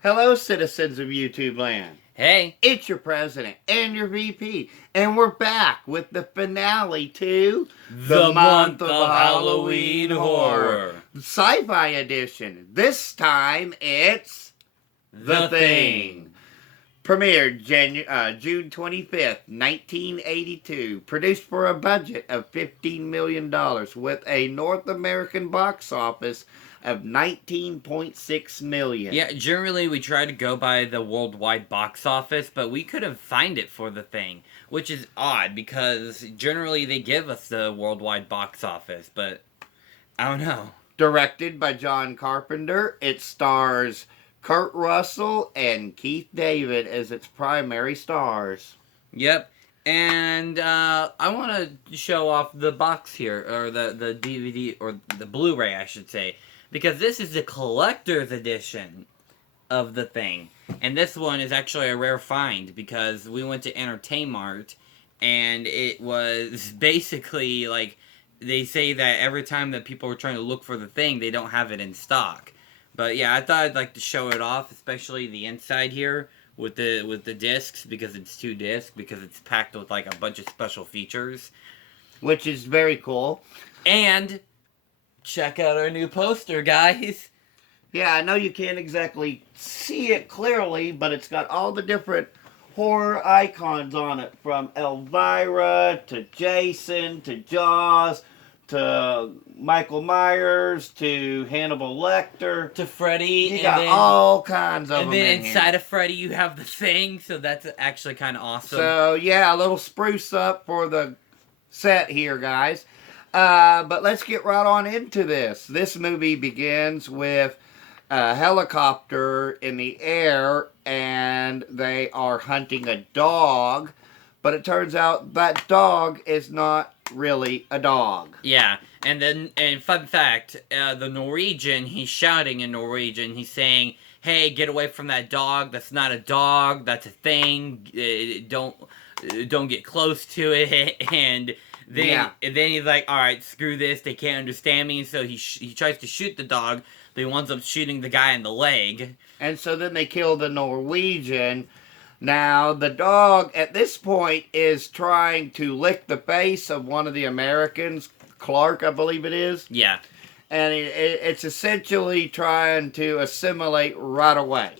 Hello, citizens of YouTube land. Hey, It's your president and your VP, and we're back with the finale to the the month month of of Halloween Halloween horror, horror. sci-fi edition. This time it's The The Thing. Thing. Premiered June 25th, 1982. Produced for a budget of $15 million with a North American box office of $19.6 million. Yeah, generally we try to go by the worldwide box office, but we couldn't find it for The Thing, which is odd because generally they give us the worldwide box office, but I don't know. Directed by John Carpenter, it stars Kurt Russell and Keith David as its primary stars. Yep. And I want to show off the box here, or the DVD, or the Blu-ray, I should say, because this is the collector's edition of The Thing. And this one is actually a rare find because we went to Entertainmart and it was basically like they say that every time that people are trying to look for The Thing, they don't have it in stock. But yeah, I thought I'd like to show it off, especially the inside here with the discs, because it's 2 discs, because it's packed with like a bunch of special features. Which is very cool. And check out our new poster, guys. Yeah, I know you can't exactly see it clearly, but it's got all the different horror icons on it, from Elvira to Jason to Jaws to Michael Myers to Hannibal Lecter. To Freddy, You and got then all kinds of and them then in inside here. of Freddy you have the Thing, so that's actually kind of awesome. So yeah, a little spruce up for the set here, guys. But let's get right on into this. This movie begins with a helicopter in the air, and they are hunting a dog. But it turns out that dog is not really a dog. Yeah, and fun fact, the Norwegian, he's shouting in Norwegian. He's saying, "Hey, get away from that dog! That's not a dog. That's a thing. Don't get close to it." And then he's like, "All right, screw this. They can't understand me." So he tries to shoot the dog, but he winds up shooting the guy in the leg. And so then they kill the Norwegian. Now, the dog at this point is trying to lick the face of one of the Americans, Clark, I believe it is. Yeah. And it's essentially trying to assimilate right away.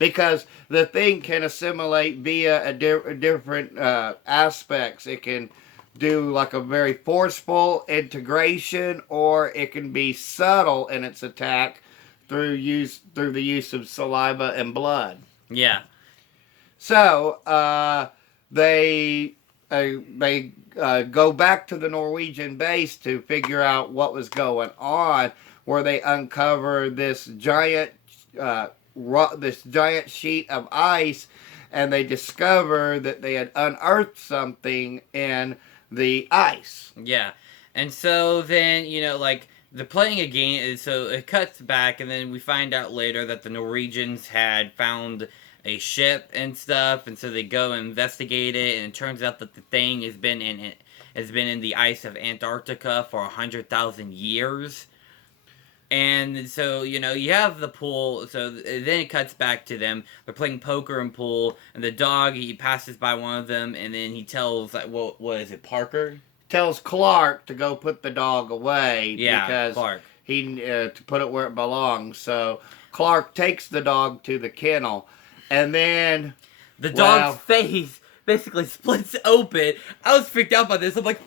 Because the thing can assimilate via different aspects. It can do like a very forceful integration, or it can be subtle in its attack through the use of saliva and blood. Yeah. So they go back to the Norwegian base to figure out what was going on, where they uncover this giant sheet of ice, and they discover that they had unearthed something in the ice. Yeah. And so then, like, they're playing a game, so it cuts back, and then we find out later that the Norwegians had found a ship and stuff, and so they go and investigate it, and it turns out that the Thing has been in the ice of Antarctica for 100,000 years. And so, you have the pool, so then it cuts back to them. They're playing poker and pool, and the dog, he passes by one of them, and then he tells, like, what is it, Parker? Tells Clark to go put the dog away, Yeah, because Clark. he to put it where it belongs. So Clark takes the dog to the kennel, and then the dog's face basically splits open. I was freaked out by this. I'm like,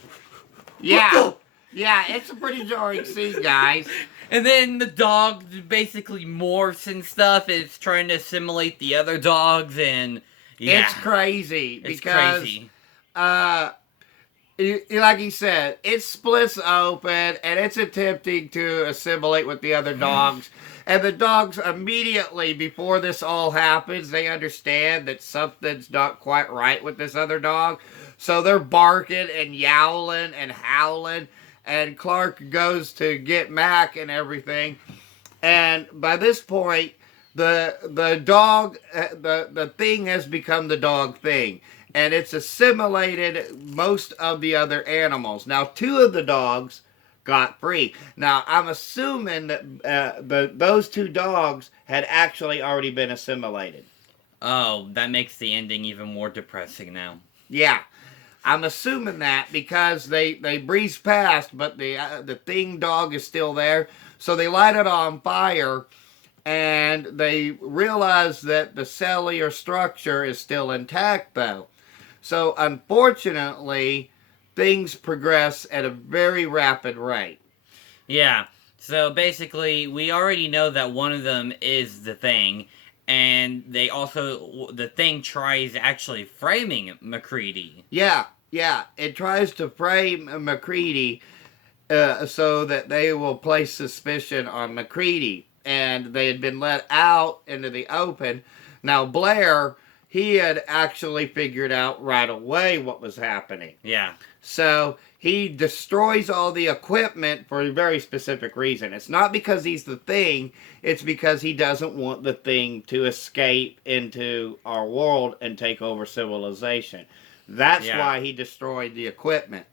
yeah, it's a pretty jarring scene, guys. And then the dog basically morphs and stuff. It's trying to assimilate the other dogs, and yeah, It's crazy it's because crazy. Like he said, it splits open and it's attempting to assimilate with the other dogs. And the dogs immediately, before this all happens, they understand that something's not quite right with this other dog. So they're barking and yowling and howling. And Clark goes to get Mac and everything. And by this point, the dog, the thing has become the dog thing. And it's assimilated most of the other animals. Now, two of the dogs got free. Now, I'm assuming that those two dogs had actually already been assimilated. Oh, that makes the ending even more depressing now. Yeah, I'm assuming that because they breeze past, but the thing dog is still there, so they light it on fire, and they realize that the cellular structure is still intact, though. So unfortunately, things progress at a very rapid rate. Yeah. So basically, we already know that one of them is the Thing, and the Thing tries actually framing MacReady. Yeah, yeah. It tries to frame MacReady so that they will place suspicion on MacReady. And they had been let out into the open. Now, Blair, he had actually figured out right away what was happening. Yeah. So he destroys all the equipment for a very specific reason. It's not because he's the Thing, it's because he doesn't want the Thing to escape into our world and take over civilization. That's why he destroyed the equipment.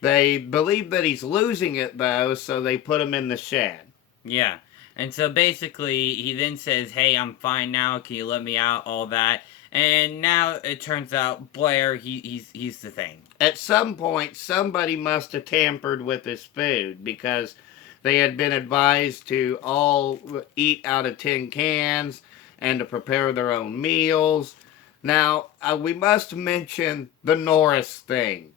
They believe that he's losing it, though, so they put him in the shed. Yeah. And so basically, he then says, "Hey, I'm fine now. Can you let me out?" All that. And now it turns out Blair, he's the Thing. At some point, somebody must have tampered with his food because they had been advised to all eat out of tin cans and to prepare their own meals. Now, we must mention the Norris thing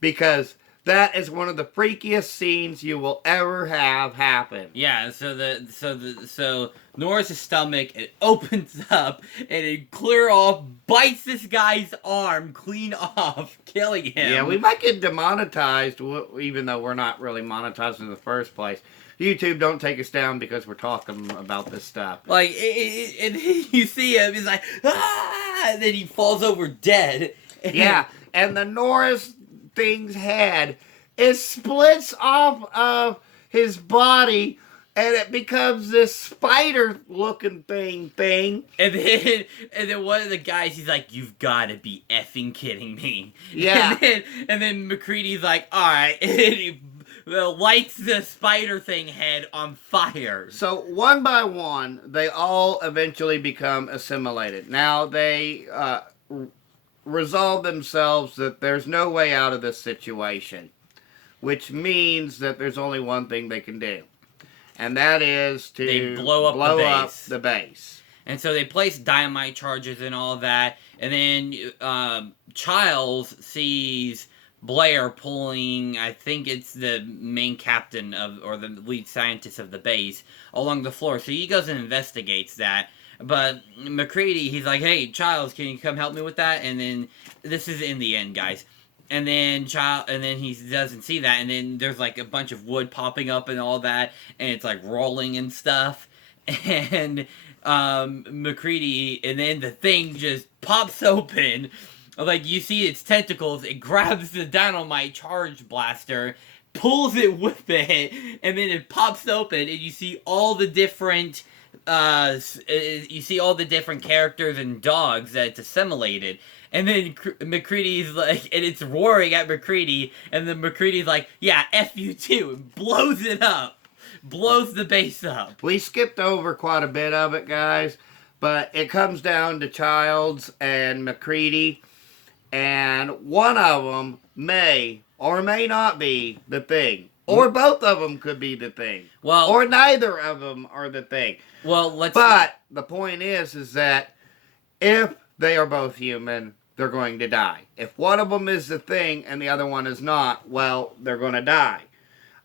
because that is one of the freakiest scenes you will ever have happen. Yeah, so Norris' stomach, it opens up and it clear off bites this guy's arm clean off, killing him. Yeah, we might get demonetized, even though we're not really monetized in the first place. YouTube, don't take us down because we're talking about this stuff. Like, and you see him, he's like, ah, and then he falls over dead. Yeah, and the Norris thing's head is splits off of his body, and it becomes this spider-looking thing. And then one of the guys, he's like, "You've got to be effing kidding me!" Yeah. And then MacReady's like, "All right," and he lights the spider thing head on fire. So one by one, they all eventually become assimilated. Now they resolve themselves that there's no way out of this situation, which means that there's only one thing they can do, and that is to they blow up the base. And so they place dynamite charges and all that, and then Childs sees Blair pulling, I think it's the main captain or the lead scientist of the base, along the floor. So he goes and investigates that. But MacReady, he's like, "Hey, Childs, can you come help me with that?" And then this is in the end, guys. And then he doesn't see that, and then there's like a bunch of wood popping up and all that, and it's like rolling and stuff. And MacReady, and then the thing just pops open. Like, you see its tentacles, it grabs the dynamite charge blaster, pulls it with it, and then it pops open, and you see all the different characters and dogs that it's assimilated. And then MacReady's like, and it's roaring at MacReady, and then MacReady's like, "Yeah, F you too," and blows it up. Blows the base up. We skipped over quite a bit of it, guys, but it comes down to Childs and MacReady, and one of them may or may not be the Thing. Or both of them could be the Thing. Well, or neither of them are the Thing. Well, But the point is that if they are both human, they're going to die. If one of them is the Thing and the other one is not, well, they're going to die.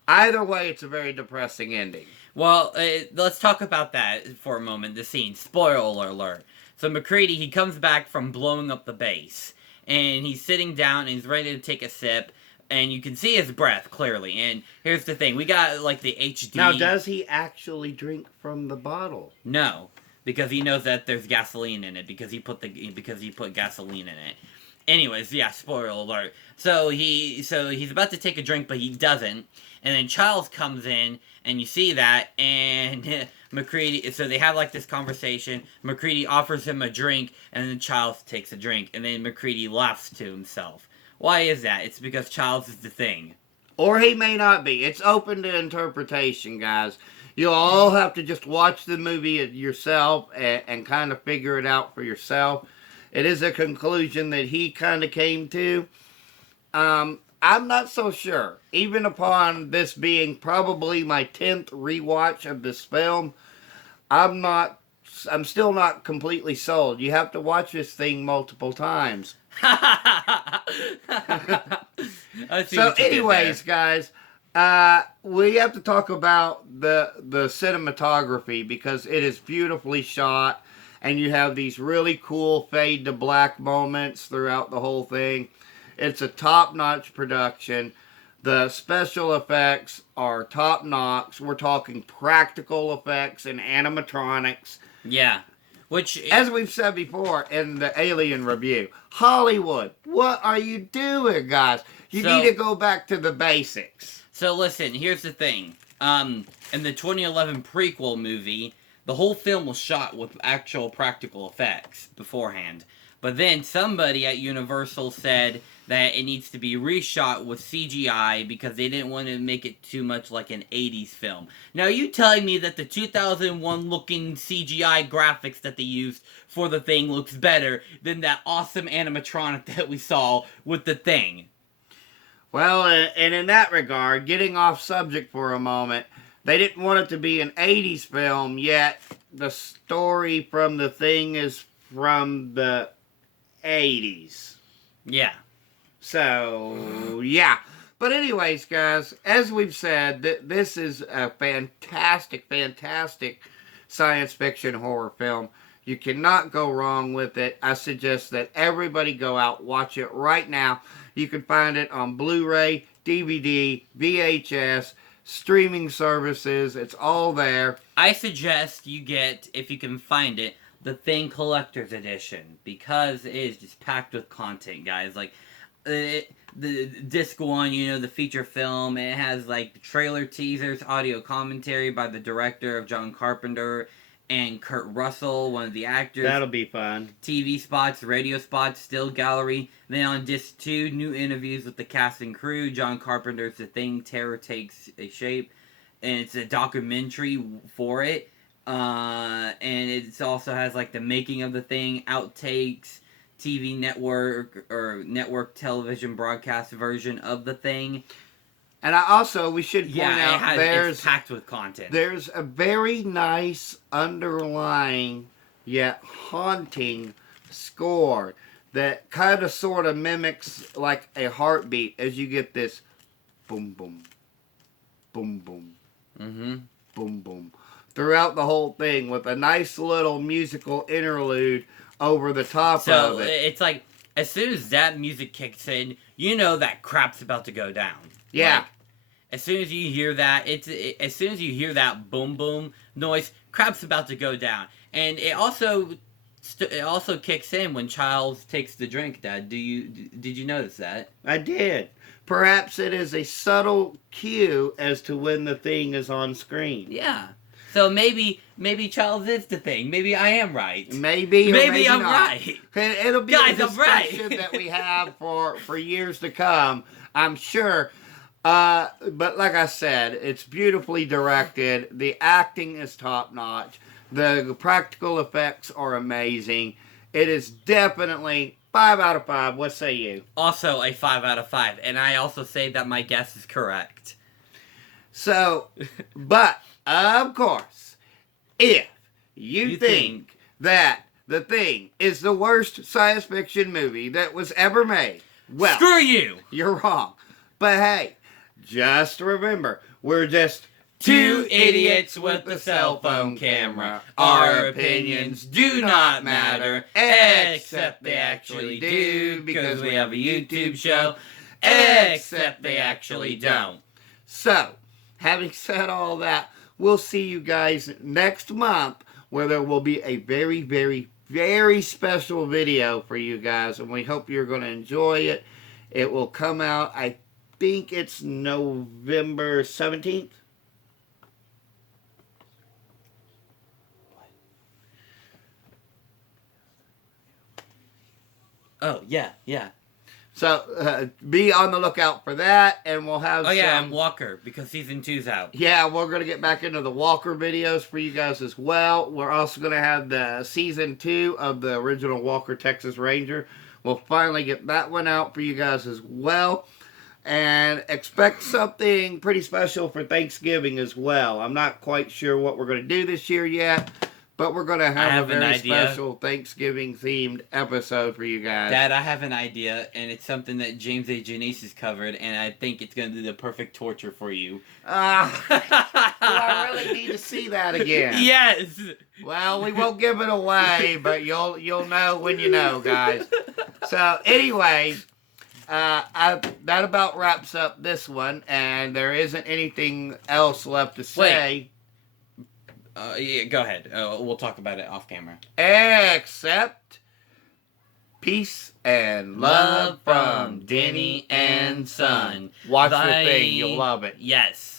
Either way, it's a very depressing ending. Well, let's talk about that for a moment, the scene. Spoiler alert. So MacReady, he comes back from blowing up the base, and he's sitting down, and he's ready to take a sip, and you can see his breath clearly. And here's the thing, we got like the HD. Now, does he actually drink from the bottle? No, because he knows that there's gasoline in it, because he put gasoline in it. Anyways, yeah, spoiler alert. So he's about to take a drink, but he doesn't. And then Childs comes in, and you see that, and MacReady, so they have like this conversation. MacReady offers him a drink, and then Childs takes a drink, and then MacReady laughs to himself. Why is that? It's because Childs is the Thing. Or he may not be. It's open to interpretation, guys. You'll all have to just watch the movie yourself and kind of figure it out for yourself. It is a conclusion that he kind of came to. I'm not so sure. Even upon this being probably my 10th rewatch of this film, I'm not. I'm still not completely sold. You have to watch this thing multiple times. So, anyways, guys, we have to talk about the cinematography because it is beautifully shot, and you have these really cool fade to black moments throughout the whole thing. It's a top-notch production. The special effects are top-notch. We're talking practical effects and animatronics. Yeah. Which, as we've said before in the Alien review, Hollywood, what are you doing, guys? You need to go back to the basics. So listen, here's the thing. In the 2011 prequel movie, the whole film was shot with actual practical effects beforehand. But then somebody at Universal said that it needs to be reshot with CGI because they didn't want to make it too much like an 80s film. Now, you telling me that the 2001 looking CGI graphics that they used for the thing looks better than that awesome animatronic that we saw with the thing? Well, and in that regard, getting off subject for a moment, they didn't want it to be an 80s film, yet the story from the thing is from the 80s. Yeah. So, yeah. But anyways, guys, as we've said, this is a fantastic, fantastic science fiction horror film. You cannot go wrong with it. I suggest that everybody go out, watch it right now. You can find it on Blu-ray, DVD, VHS, streaming services. It's all there. I suggest you get, if you can find it, the Thing Collector's Edition, because it is just packed with content, guys. Like, the disc one, you know, the feature film, it has, like, trailer teasers, audio commentary by the director of John Carpenter, and Kurt Russell, one of the actors. That'll be fun. TV spots, radio spots, still gallery. Then on disc 2, new interviews with the cast and crew. John Carpenter's The Thing, Terror Takes a Shape. And it's a documentary for it. And it also has like the making of the thing, outtakes, TV network or network television broadcast version of the thing. And we should point out, it's packed with content. There's a very nice underlying yet haunting score that kind of sort of mimics like a heartbeat as you get this boom boom, boom boom, boom boom throughout the whole thing with a nice little musical interlude over the top of it. So it's like as soon as that music kicks in, you know that crap's about to go down. Yeah. Like, as soon as you hear that, as soon as you hear that boom boom noise, crap's about to go down. And it also kicks in when Childs takes the drink. Dad, did you notice that? I did. Perhaps it is a subtle cue as to when the thing is on screen. Yeah. So maybe Childs is the thing. Maybe I am right. Maybe I'm not. Right. It'll be Guys, a discussion that we have for years to come, I'm sure. But like I said, it's beautifully directed. The acting is top notch. The practical effects are amazing. It is definitely 5 out of 5. What say you? Also a 5 out of 5. And I also say that my guess is correct. So, but, of course, if you think that The Thing is the worst science fiction movie that was ever made, well, screw you! You're wrong. But hey, just remember, we're just two idiots with a cell phone camera. Our opinions do not matter, except they actually do, because we have a YouTube show, except they actually don't. So, having said all that, we'll see you guys next month, where there will be a very, very, very special video for you guys, and we hope you're going to enjoy it. It will come out, I think it's November 17th. Oh, yeah. So be on the lookout for that, and we'll have Oh yeah, some... and Walker, because season 2's out. Yeah, we're going to get back into the Walker videos for you guys as well. We're also going to have the season 2 of the original Walker Texas Ranger. We'll finally get that one out for you guys as well. And expect something pretty special for Thanksgiving as well. I'm not quite sure what we're going to do this year yet, but we're going to have a very special Thanksgiving-themed episode for you guys. Dad, I have an idea, and it's something that James A. Janice has covered, and I think it's going to be the perfect torture for you. Do I really need to see that again? Yes! Well, we won't give it away, but you'll know when you know, guys. So, anyway, that about wraps up this one, and there isn't anything else left to say. Yeah, go ahead. We'll talk about it off camera. Except peace and love from Denny and Son. Watch the thing. You'll love it. Yes.